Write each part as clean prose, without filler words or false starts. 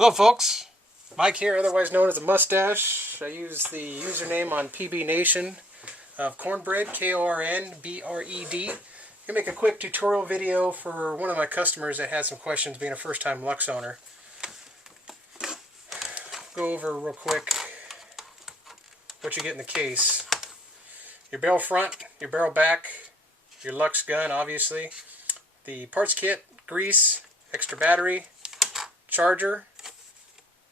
Hello folks, Mike here, otherwise known as the Mustache. I use the username on PB Nation of Cornbread, Kornbred. I'm going to make a quick tutorial video for one of my customers that had some questions being a first-time Luxe owner. Go over real quick what you get in the case. Your barrel front, your barrel back, your Luxe gun obviously, the parts kit, grease, extra battery, charger,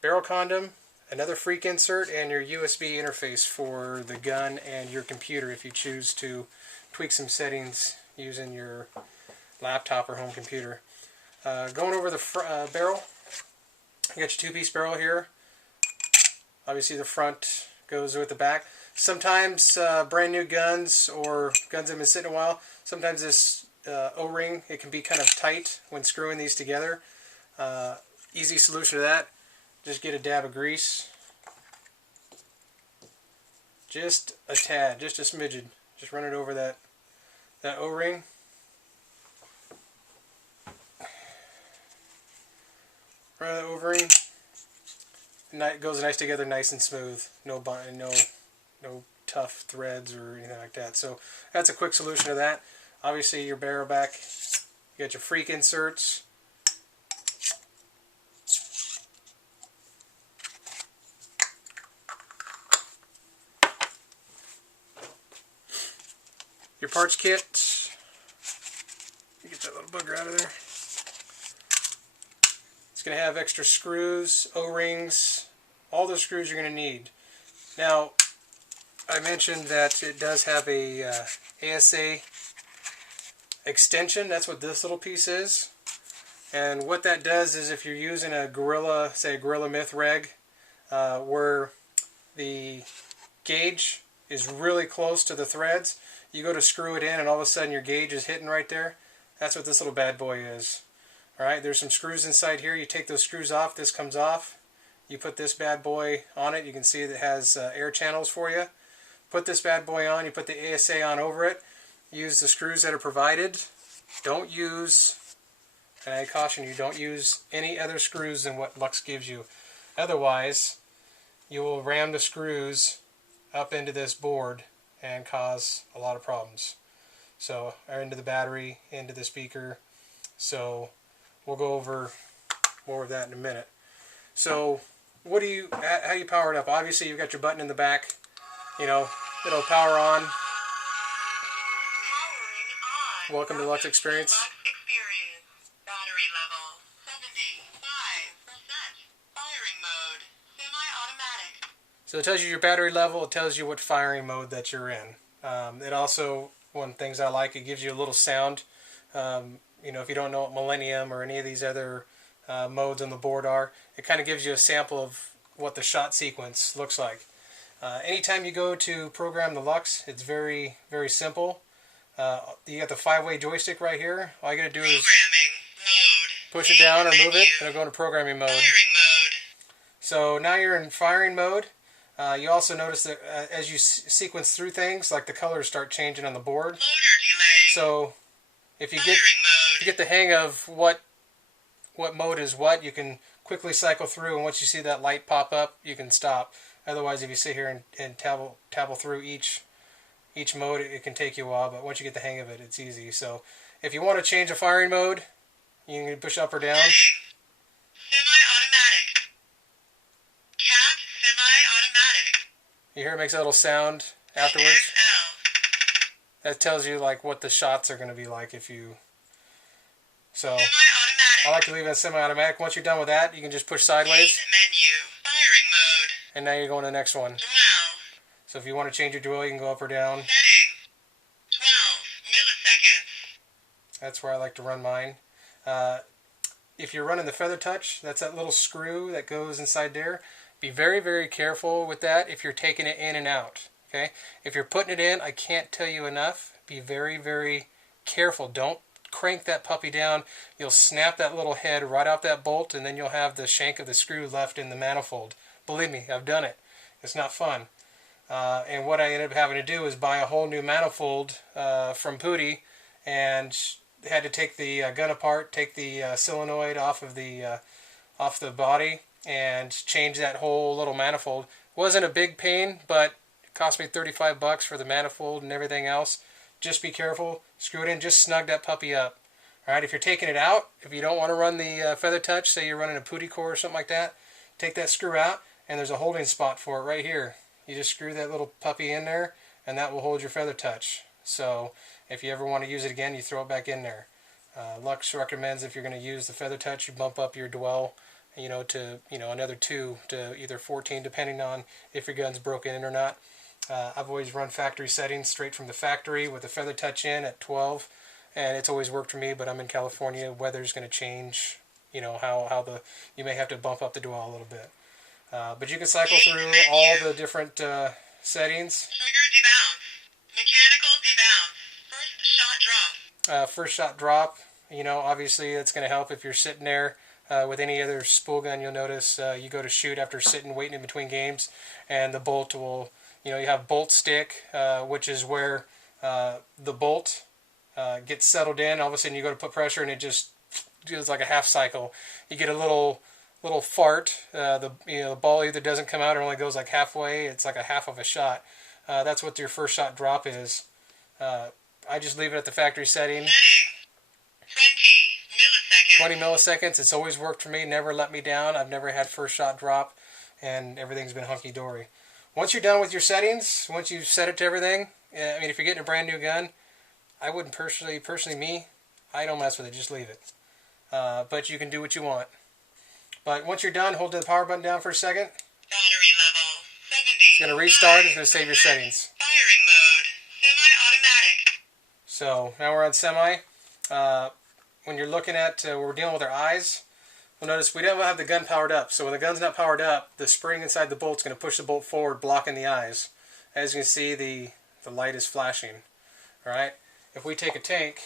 barrel condom, another freak insert, and your USB interface for the gun and your computer if you choose to tweak some settings using your laptop or home computer. Going over the barrel, you got your two-piece barrel here. Obviously the front goes with the back. Sometimes brand new guns or guns that have been sitting a while, sometimes this O-ring, it can be kind of tight when screwing these together. Easy solution to that. Just get a dab of grease. Just a tad, just a smidgen. Just run it over that O-ring. Run that O-ring. It goes nice together, nice and smooth. No tough threads or anything like that. So that's a quick solution to that. Obviously your barrel back, you got your freak inserts. Your parts kit, get that little bugger out of there. It's going to have extra screws, O-rings, all the screws you're going to need. Now, I mentioned that it does have a ASA extension. That's what this little piece is. And what that does is if you're using a Gorilla, say a Gorilla Myth reg, where the gauge is really close to the threads, you go to screw it in and all of a sudden your gauge is hitting right there. That's what this little bad boy is. Alright, there's some screws inside here. You take those screws off, this comes off. You put this bad boy on it. You can see that it has air channels for you. Put this bad boy on, you put the ASA on over it. Use the screws that are provided. Don't use, and I caution you, don't use any other screws than what Luxe gives you. Otherwise, you will ram the screws up into this board and cause a lot of problems. So, or into the battery, into the speaker. So, we'll go over more of that in a minute. So, how do you power it up? Obviously, you've got your button in the back. You know, it'll power on. Welcome to Luxe Experience. Battery level 75%. Firing mode semi-automatic. So it tells you your battery level, it tells you what firing mode that you're in. It also, one of the things I like, it gives you a little sound. You know, if you don't know what Millennium or any of these other modes on the board are, it kind of gives you a sample of what the shot sequence looks like. Anytime you go to program the Luxe, it's very, very simple. You got the 5-way joystick right here. All you got to do is push it down or move it, and it'll go into programming mode. So now you're in firing mode. You also notice that as you sequence through things, like the colors start changing on the board. So if you get the hang of what mode is what, you can quickly cycle through, and once you see that light pop up, you can stop. Otherwise, if you sit here and tabble through each mode, it can take you a while, but once you get the hang of it, it's easy. So if you want to change a firing mode, you can push up or down. You hear it makes a little sound afterwards. That tells you like what the shots are going to be like if you. So I like to leave it semi-automatic. Once you're done with that, you can just push sideways. Firing mode. And now you're going to the next one. 12. So if you want to change your dual, you can go up or down. Setting 12 milliseconds. That's where I like to run mine. If you're running the feather touch, that's that little screw that goes inside there. Be very, very careful with that if you're taking it in and out. Okay? If you're putting it in, I can't tell you enough. Be very, very careful. Don't crank that puppy down. You'll snap that little head right off that bolt, and then you'll have the shank of the screw left in the manifold. Believe me, I've done it. It's not fun. And what I ended up having to do is buy a whole new manifold from Pooty, and had to take the gun apart, take the solenoid off of the body, and change that whole little manifold. Wasn't a big pain, but it cost me 35 bucks for the manifold and everything else. Just be careful. Screw it in. Just snug that puppy up. All right, if you're taking it out, if you don't want to run the feather touch, say you're running a pooty core or something like that, take that screw out, and there's a holding spot for it right here. You just screw that little puppy in there, and that will hold your feather touch. So if you ever want to use it again, you throw it back in there. Luxe recommends if you're going to use the feather touch, you bump up your dwell, to another 2 to either 14, depending on if your gun's broken in or not. I've always run factory settings straight from the factory with the feather touch in at 12, and it's always worked for me. But I'm in California, weather's going to change. You may have to bump up the dwell a little bit. But you can cycle through all the different settings. Trigger debounce. Mechanical debounce. First shot drop. First shot drop. Obviously it's going to help if you're sitting there. With any other spool gun, you'll notice you go to shoot after sitting, waiting in between games, and the bolt will, you have bolt stick, which is where the bolt gets settled in. All of a sudden you go to put pressure and it just does like a half cycle. You get a little fart. The ball either doesn't come out or only goes like halfway. It's like a half of a shot. That's what your first shot drop is. I just leave it at the factory setting. 20 milliseconds. It's always worked for me. Never let me down. I've never had first shot drop, and everything's been hunky-dory. Once you're done with your settings, once you've set it to everything, if you're getting a brand new gun, I wouldn't personally me, I don't mess with it. Just leave it. But you can do what you want. But once you're done, hold the power button down for a second. Battery level 70. It's going to restart. It's going to save your settings. Firing mode. Semi-automatic. So now we're on semi. When you're looking at we're dealing with our eyes, you'll notice we don't have the gun powered up. So when the gun's not powered up, the spring inside the bolt's going to push the bolt forward, blocking the eyes. As you can see, the light is flashing. All right. If we take a tank,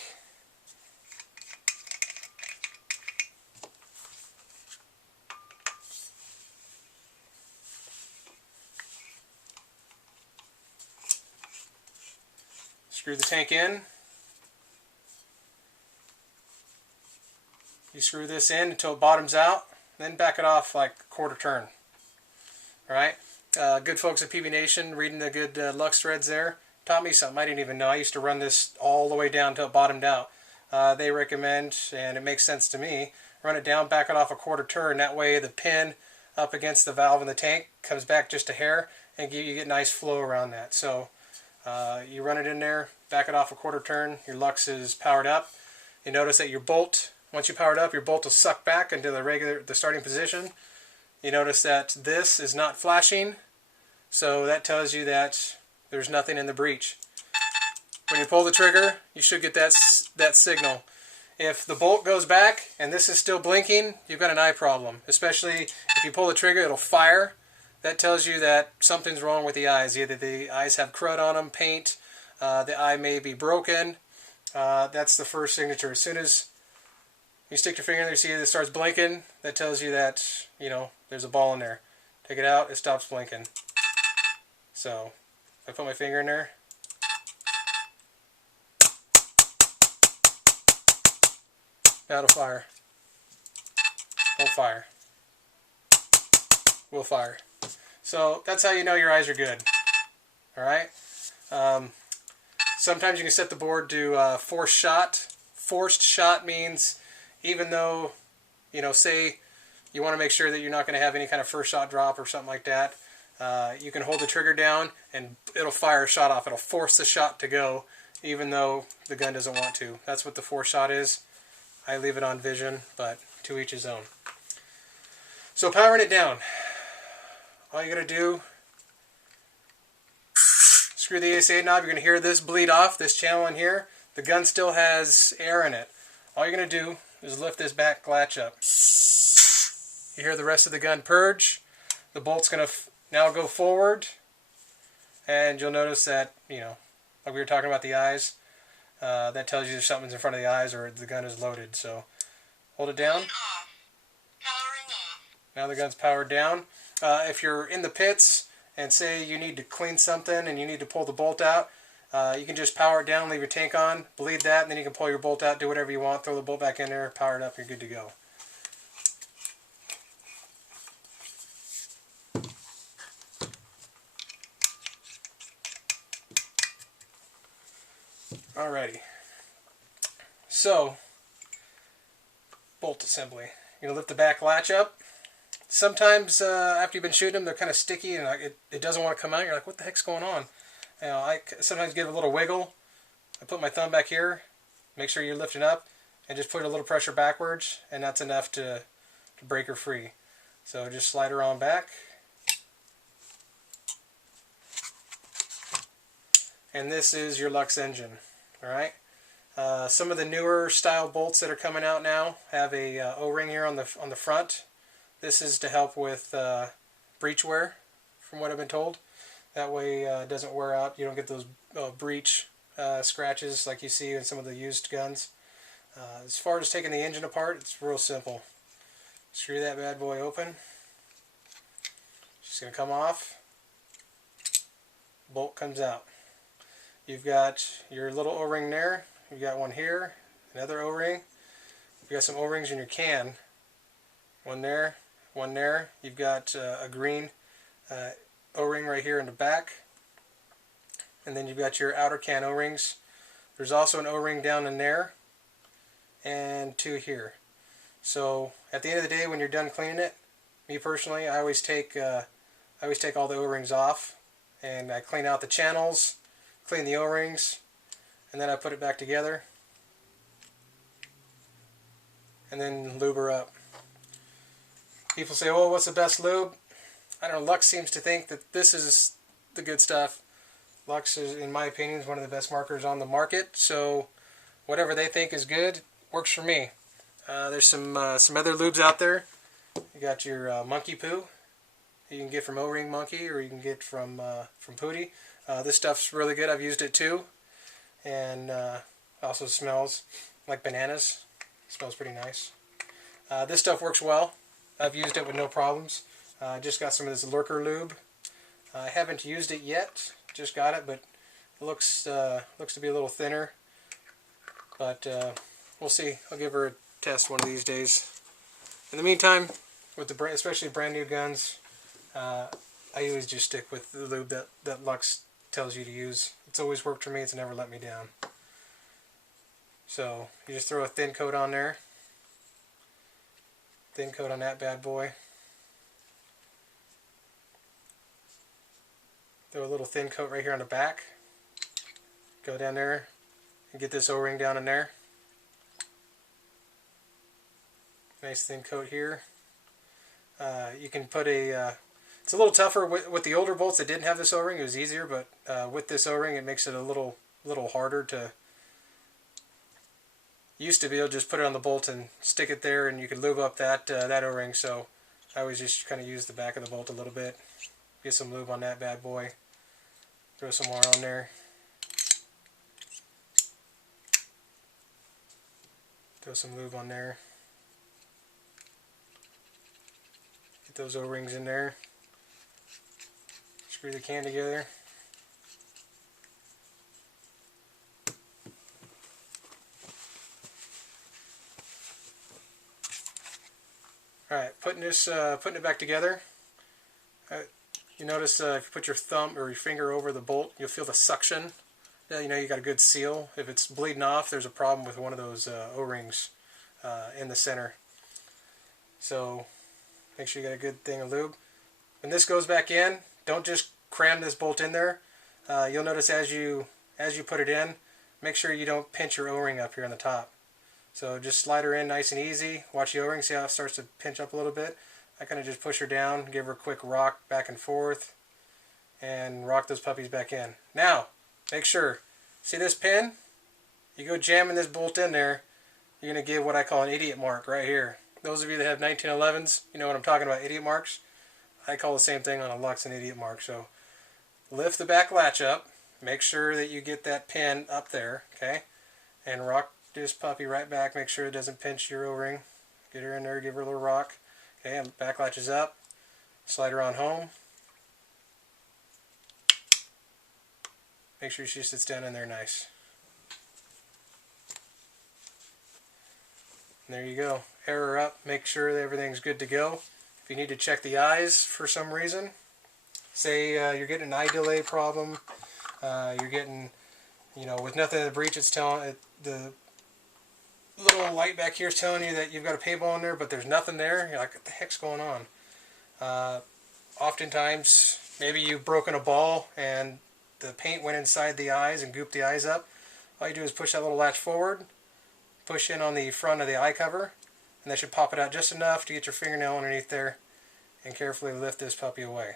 screw the tank in. You screw this in until it bottoms out, then back it off like a quarter turn. Alright, good folks at PB Nation, reading the good Luxe threads there, taught me something I didn't even know. I used to run this all the way down until it bottomed out. They recommend, and it makes sense to me, run it down, back it off a quarter turn. That way the pin up against the valve in the tank comes back just a hair, and you get nice flow around that. So you run it in there, back it off a quarter turn, your Luxe is powered up. You notice that your bolt, once you power it up, your bolt will suck back into the starting position. You notice that this is not flashing, so that tells you that there's nothing in the breech. When you pull the trigger, you should get that signal. If the bolt goes back and this is still blinking, you've got an eye problem. Especially if you pull the trigger, it'll fire. That tells you that something's wrong with the eyes. Either the eyes have crud on them, paint, the eye may be broken. That's the first signature. As soon as you stick your finger in there, see it starts blinking, that tells you that, there's a ball in there. Take it out, it stops blinking. So, if I put my finger in there, now it'll fire. Won't fire. Will fire. So, that's how you know your eyes are good. Alright? Sometimes you can set the board to forced shot. Forced shot means even though, say you want to make sure that you're not going to have any kind of first shot drop or something like that, you can hold the trigger down and it'll fire a shot off. It'll force the shot to go even though the gun doesn't want to. That's what the forced shot is. I leave it on vision, but to each his own. So powering it down, all you got to do, screw the ASA knob. You're going to hear this bleed off, this channel in here. The gun still has air in it. All you're going to do is lift this back latch up. You hear the rest of the gun purge. The bolt's going to now go forward, and you'll notice that, like we were talking about the eyes, that tells you if something's in front of the eyes or the gun is loaded. So hold it down. Powering off. Now the gun's powered down. If you're in the pits and say you need to clean something and you need to pull the bolt out, you can just power it down, leave your tank on, bleed that, and then you can pull your bolt out, do whatever you want, throw the bolt back in there, power it up, you're good to go. Alrighty. So, bolt assembly. You're going to lift the back latch up. Sometimes after you've been shooting them, they're kind of sticky and it doesn't want to come out. You're like, what the heck's going on? You know, I sometimes give it a little wiggle. I put my thumb back here, make sure you're lifting up, and just put a little pressure backwards, and that's enough to break her free. So just slide her on back. And this is your Luxe engine. Alright. Some of the newer style bolts that are coming out now have a O-ring here on the front. This is to help with breech wear, from what I've been told. That way it doesn't wear out. You don't get those breech scratches like you see in some of the used guns. As far as taking the engine apart, it's real simple. Screw that bad boy open. It's going to come off. Bolt comes out. You've got your little O-ring there. You've got one here, another O-ring. You've got some O-rings in your can. One there, one there. You've got a green O-ring right here in the back. And then you've got your outer can O-rings. There's also an O-ring down in there. And two here. So at the end of the day, when you're done cleaning it, me personally, I always take all the O-rings off, and I clean out the channels, clean the O-rings, and then I put it back together, and then lube her up. People say, "Oh, what's the best lube?" I don't know. Luxe seems to think that this is the good stuff. Luxe is, in my opinion, is one of the best markers on the market. So whatever they think is good works for me. There's some other lubes out there. You got your monkey poo. You can get from O-Ring Monkey, or you can get from Pooty. This stuff's really good. I've used it too, and also smells like bananas. It smells pretty nice. This stuff works well. I've used it with no problems. I just got some of this Lurker lube. I haven't used it yet. Just got it, but it looks to be a little thinner. But we'll see. I'll give her a test one of these days. In the meantime, with especially brand new guns, I always just stick with the lube that Luxe tells you to use. It's always worked for me. It's never let me down. So you just throw a thin coat on there. Thin coat on that bad boy. Throw a little thin coat right here on the back. Go down there and get this O-ring down in there. Nice thin coat here. You can put it's a little tougher with the older bolts that didn't have this O-ring. It was easier, but with this O-ring it makes it a little harder to. Used to be able to just put it on the bolt and stick it there, and you could lube up that O-ring. So I always just kind of use the back of the bolt a little bit. Get some lube on that bad boy. Throw some more on there. Throw some lube on there. Get those O-rings in there. Screw the can together. Alright, putting it back together. You notice if you put your thumb or your finger over the bolt, you'll feel the suction. You know you got a good seal. If it's bleeding off, there's a problem with one of those O-rings in the center. So make sure you got a good thing of lube. When this goes back in, don't just cram this bolt in there. You'll notice as you put it in, make sure you don't pinch your O-ring up here on the top. So just slide her in nice and easy. Watch the O-ring, see how it starts to pinch up a little bit. I kind of just push her down, give her a quick rock back and forth, and rock those puppies back in. Now, make sure, see this pin? You go jamming this bolt in there, you're going to give what I call an idiot mark right here. Those of you that have 1911s, you know what I'm talking about, idiot marks. I call the same thing on a Luxe an idiot mark. So lift the back latch up, make sure that you get that pin up there, okay? And rock this puppy right back, make sure it doesn't pinch your O-ring. Get her in there, give her a little rock. Okay, and back latch is up. Slide her on home. Make sure she sits down in there nice. And there you go. Air her up, make sure that everything's good to go. If you need to check the eyes for some reason, say you're getting an eye delay problem, you're getting You know, with nothing in the breech, it's telling it, the little light back here is telling you that you've got a paintball in there, but there's nothing there. You're like, what the heck's going on? Oftentimes, maybe you've broken a ball and the paint went inside the eyes and gooped the eyes up. All you do is push that little latch forward, push in on the front of the eye cover, and that should pop it out just enough to get your fingernail underneath there and carefully lift this puppy away.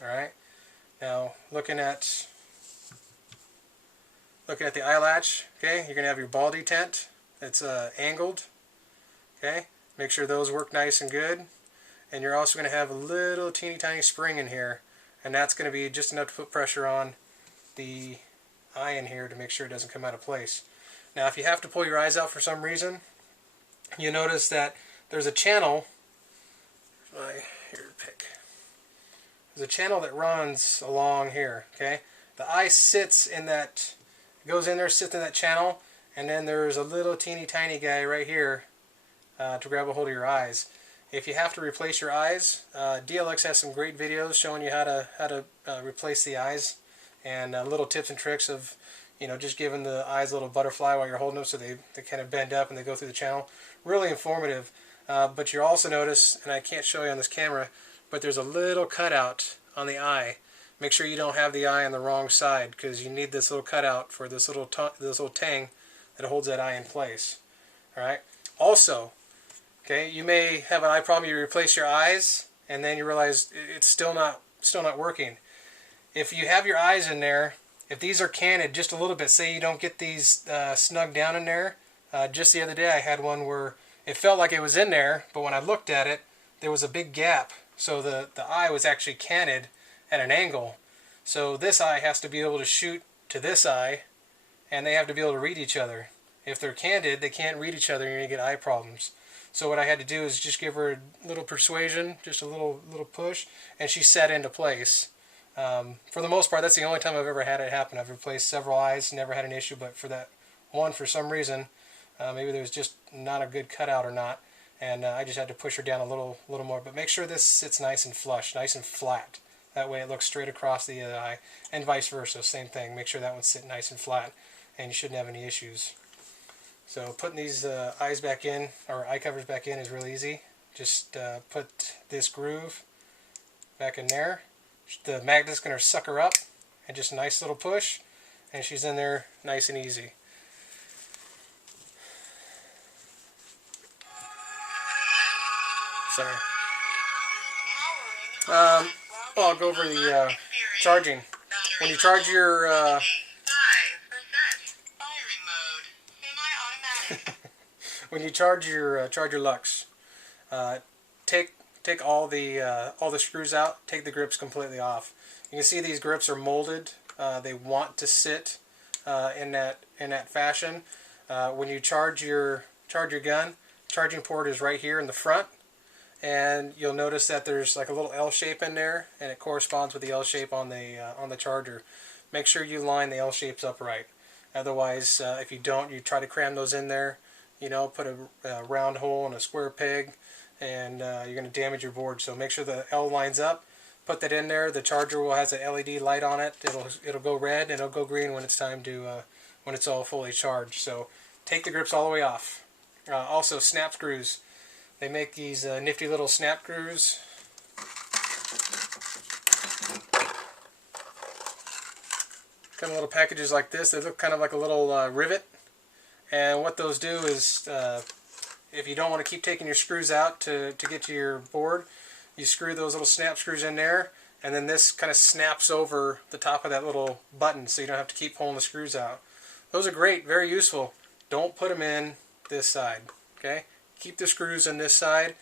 Alright, now looking at the eye latch, okay, you're going to have your ball detent. It's angled, okay, make sure those work nice and good. And you're also going to have a little teeny tiny spring in here, and that's going to be just enough to put pressure on the eye in here to make sure it doesn't come out of place. Now if you have to pull your eyes out for some reason, you notice that there's a channel, there's a channel that runs along here, okay? The eye sits in that, goes in there, sits in that channel, and then there's a little teeny tiny guy right here to grab a hold of your eyes. If you have to replace your eyes, DLX has some great videos showing you how to replace the eyes, and little tips and tricks of, you know, just giving the eyes a little butterfly while you're holding them so they kind of bend up and they go through the channel. Really informative. But you also notice, and I can't show you on this camera, but there's a little cutout on the eye. Make sure you don't have the eye on the wrong side, because you need this little cutout for this little tang that holds that eye in place. All right. Also, okay, you may have an eye problem. You replace your eyes, and then you realize it's still not working. If you have your eyes in there, if these are canted just a little bit, say you don't get these snug down in there. Just the other day, I had one where it felt like it was in there, but when I looked at it, there was a big gap. So the eye was actually canted at an angle. So this eye has to be able to shoot to this eye, and they have to be able to read each other. If they're canted, they can't read each other, and you're going to get eye problems. So what I had to do is just give her a little persuasion, just a little push, and she set into place. For the most part, that's the only time I've ever had it happen. I've replaced several eyes, never had an issue, but for that one, for some reason, maybe there was just not a good cutout or not, and I just had to push her down a little more. But make sure this sits nice and flush, nice and flat. That way it looks straight across the other eye, and vice versa, same thing. Make sure that one's sitting nice and flat, and you shouldn't have any issues. So putting these eyes back in, or eye covers back in, is really easy. Just put this groove back in there. The magnet's going to suck her up, and just a nice little push, and she's in there nice and easy. Sorry. Well, I'll go over the charging. When you charge your when you charge your Luxe, take all the screws out. Take the grips completely off. You can see these grips are molded. They want to sit in that fashion. When you charge your gun, charging port is right here in the front, and you'll notice that there's like a little L shape in there, and it corresponds with the L shape on the charger. Make sure you line the L shapes up right. Otherwise, if you don't, you try to cram those in there. You know, put a round hole and a square peg, and you're going to damage your board. So make sure the L lines up. Put that in there. The charger will has an LED light on it. It'll go red and it'll go green when it's time to when it's all fully charged. So take the grips all the way off. Also, snap screws. They make these nifty little snap screws. Kind of little packages like this. They look kind of like a little rivet. And what those do is, if you don't want to keep taking your screws out to get to your board, you screw those little snap screws in there, and then this kind of snaps over the top of that little button, so you don't have to keep pulling the screws out. Those are great, very useful. Don't put them in this side, okay? Keep the screws in this side,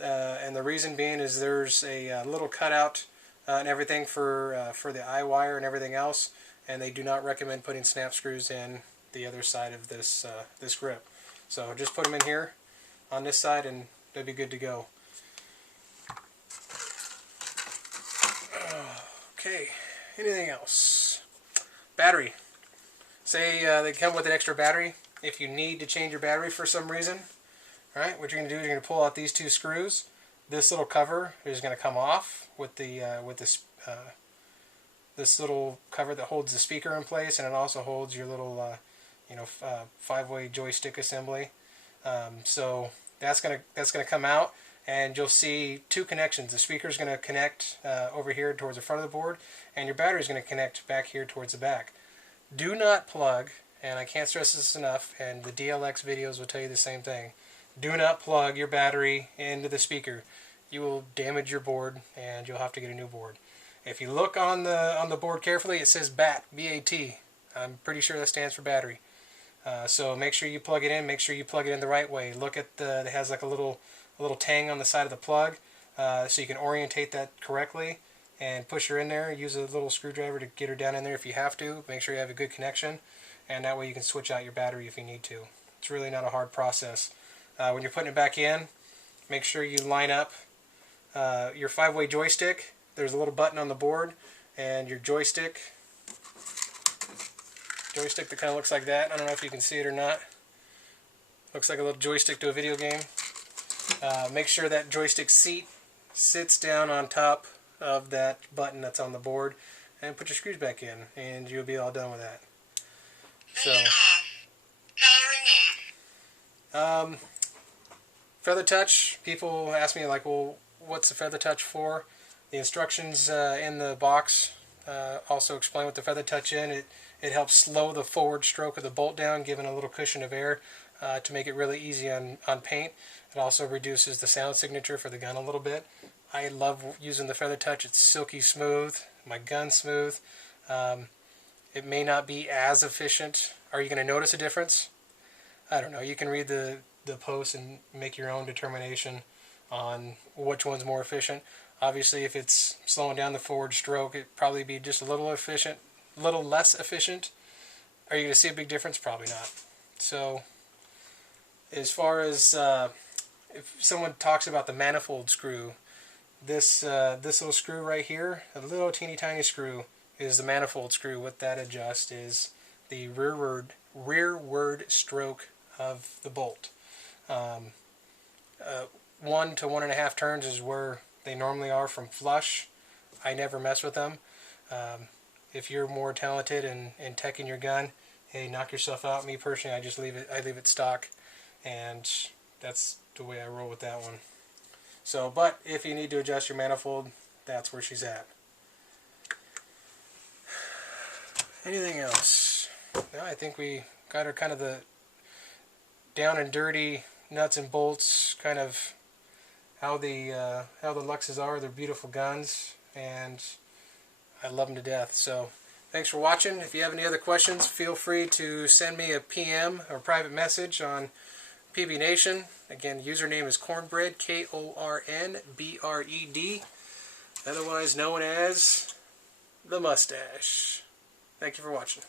and the reason being is there's a little cutout and everything for the eye wire and everything else, and they do not recommend putting snap screws in the other side of this this grip. So just put them in here on this side, and they'll be good to go. Okay, anything else? Battery. Say they come with an extra battery. If you need to change your battery for some reason, all right, what you're going to do is you're going to pull out these two screws. This little cover is going to come off with the this little cover that holds the speaker in place, and it also holds your little 5-way joystick assembly. So that's gonna come out, and you'll see two connections. The speaker is going to connect over here towards the front of the board, and your battery is going to connect back here towards the back. Do not plug, and I can't stress this enough, and the DLX videos will tell you the same thing. Do not plug your battery into the speaker. You will damage your board, and you'll have to get a new board. If you look on the board carefully, it says BAT, B-A-T. I'm pretty sure that stands for battery. So make sure you plug it in. Make sure you plug it in the right way. Look at it has like a little tang on the side of the plug, so you can orientate that correctly and push her in there. Use a little screwdriver to get her down in there if you have to. Make sure you have a good connection, and that way you can switch out your battery if you need to. It's really not a hard process. When you're putting it back in, make sure you line up your 5-way joystick. There's a little button on the board, and your joystick that kind of looks like that. I don't know if you can see it or not. Looks like a little joystick to a video game. Make sure that joystick seat sits down on top of that button that's on the board, and put your screws back in, and you'll be all done with that. So, Powering off. Feather touch. People ask me like, well, what's the feather touch for? The instructions in the box also explain what the feather touch is. It helps slow the forward stroke of the bolt down, giving a little cushion of air to make it really easy on paint. It also reduces the sound signature for the gun a little bit. I love using the feather touch. It's silky smooth. My gun's smooth. It may not be as efficient. Are you going to notice a difference? I don't know. You can read the post and make your own determination on which one's more efficient. Obviously, if it's slowing down the forward stroke, it'd probably be just a little less efficient. Are you going to see a big difference? Probably not. So, as far as if someone talks about the manifold screw, this little screw right here, a little teeny tiny screw, is the manifold screw. What that adjusts is the rearward stroke of the bolt. 1 to 1.5 turns is where they normally are from flush. I never mess with them. If you're more talented in teching your gun, hey, knock yourself out. Me personally, I just leave it stock, and that's the way I roll with that one. So, but if you need to adjust your manifold, that's where she's at. Anything else? No, I think we got her kind of the down and dirty nuts and bolts, kind of how the Luxes are. They're beautiful guns, and I love them to death. So thanks for watching. If you have any other questions, feel free to send me a PM or private message on PB Nation. Again, username is Cornbread, Kornbred, otherwise known as the Mustache. Thank you for watching.